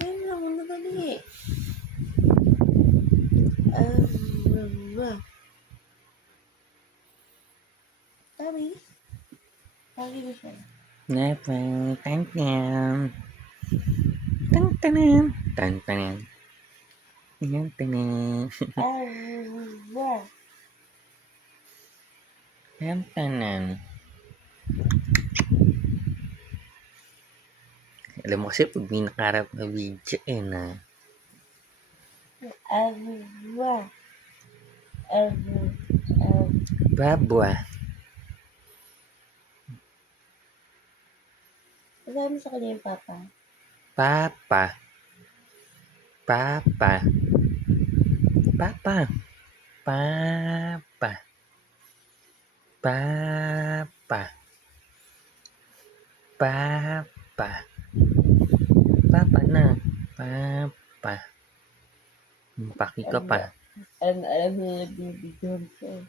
Ayun lang, madali. Sabi? Sabi ko siya. Never. Tan-tan. Tan-tanan. Tan-tanan. Tan-tanan. Tan-tanan. Alam mo kasi pag may nakaharap na video na babwa. Sabi mo sa kanya yung papa? Papa. Papa. Papa. Papa. Papa. Papa. Papa na. Papa. Paki ka pa. Alam mo, nagbibigyan ko.